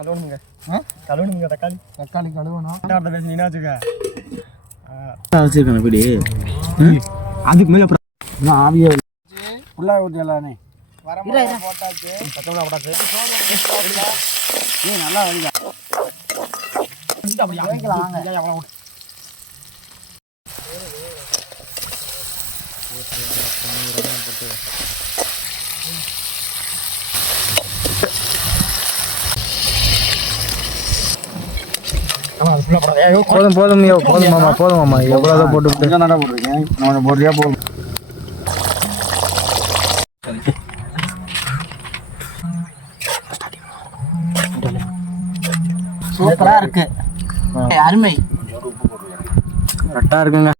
கழுவணுங்க. ஆ? கழுவணுங்க தக்காளி. தக்காளி கழுவணும். அடுத்த பேசி நீனா வச்சுக்க வச்சிருக்கேன் இப்படி. அதுக்கு மேலே இன்னும் ஆவியே ஃபுல்லாக ஊற்றிடலானே போட்டாச்சு. பச்சை போட்டாச்சு. ஏ நல்லா வலிதா வைக்கலாம் வாங்க போதும் போதும் ஐயோ, போதும் மாமா போதும் மாமா. எவ்வளோதான் போட்டு விட்டு. கொஞ்சம் நட போட்டிருக்கேன் நான் போடுறியா போதும் சூப்பரா இருக்கு. அருமை. கரெக்டாக இருக்குங்க.